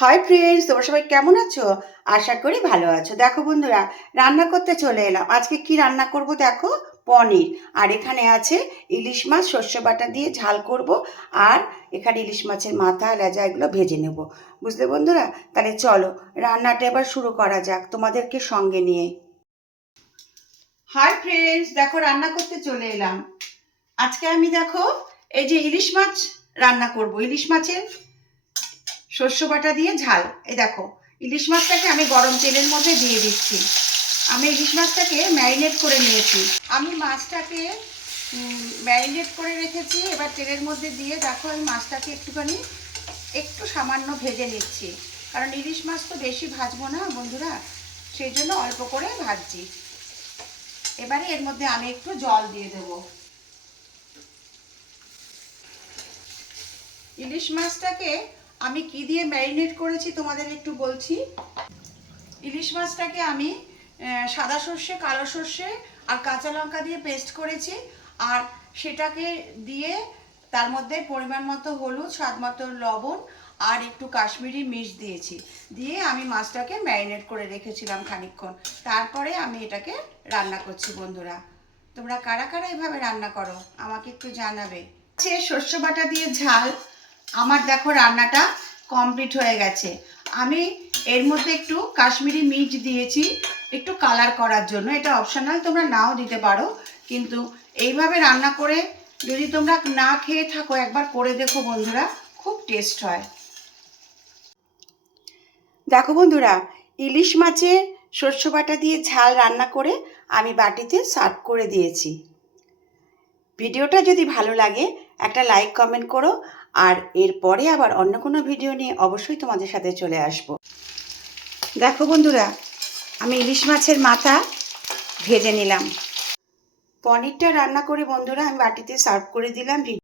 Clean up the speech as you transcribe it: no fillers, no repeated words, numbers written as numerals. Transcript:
Hi friends, তোমরা সবাই কেমন আছো? আশা করি ভালো আছো। দেখো বন্ধুরা, রান্না করতে চলে এলাম। আজকে কি রান্না করব দেখো, পনির। আর এখানে আছে ইলিশ মাছ সর্ষে বাটা দিয়ে ঝাল করব। আর এখানে ইলিশ মাছের মাথা লেজা এগুলো ভেজে নেব। বুঝলে বন্ধুরা? তাহলে চলো রান্নাটা এবার শুরু করা যাক তোমাদেরকে সঙ্গে নিয়ে। হাই ফ্রেন্ডস, দেখো রান্না করতে চলে এলাম। আজকে আমি দেখো এই যে ইলিশ মাছ রান্না করব। ইলিশ মাছের শস্য বাটা দিয়ে ঝাল। এই দেখো, ইলিশ মাছটাকে আমি গরম তেলের মধ্যে দিয়ে দিচ্ছি। আমি ইলিশ মাছটাকে ম্যারিনেট করে নিয়েছি। আমি মাছটাকে ম্যারিনেট করে রেখেছি। এবার তেলের মধ্যে দিয়ে দেখো আমি মাছটাকে একটু সামান্য ভেজে নিচ্ছি, কারণ ইলিশ মাছ তো বেশি ভাজবো না বন্ধুরা, সেই জন্য অল্প করে ভাজছি। এবারে এর মধ্যে আমি একটু জল দিয়ে দেবো। ইলিশ মাছটাকে আমি কি দিয়ে ম্যারিনেট করেছি তোমাদের একটু বলছি। ইলিশ মাছটাকে আমি সাদা সর্ষে, কালো সর্ষে আর কাঁচা লঙ্কা দিয়ে পেস্ট করেছি। আর সেটাকে দিয়ে তার মধ্যে পরিমাণ মতো হলুদ, স্বাদ মতো লবণ আর একটু কাশ্মীরি মির্চ দিয়েছি। দিয়ে আমি মাছটাকে ম্যারিনেট করে রেখেছিলাম খানিকক্ষণ। তারপরে আমি এটাকে রান্না করছি বন্ধুরা। তোমরা কারা কারা এভাবে রান্না করো আমাকে একটু জানাবে। সর্ষে বাটা দিয়ে ঝাল আমার দেখো রান্নাটা কমপ্লিট হয়ে গেছে। আমি এর মধ্যে একটু কাশ্মীরি মির্চ দিয়েছি একটু কালার করার জন্য। এটা অপশনাল, তোমরা নাও দিতে পারো, কিন্তু এইভাবে রান্না করে যদি তোমরা না খেয়ে থাকো একবার করে দেখো বন্ধুরা, খুব টেস্ট হয়। দেখো বন্ধুরা, ইলিশ মাছের সর্ষে বাটা দিয়ে ঝাল রান্না করে আমি বাটিতে সার্ভ করে দিয়েছি। ভিডিওটা যদি ভালো লাগে একটা লাইক কমেন্ট করো। আর এরপরে আবার অন্য কোনো ভিডিও নিয়ে অবশ্যই তোমাদের সাথে চলে আসব। দেখো বন্ধুরা, আমি ইলিশ মাছের মাথা ভেজে নিলাম। পনিরটা রান্না করে বন্ধুরা আমি বাটিতে সার্ভ করে দিলাম।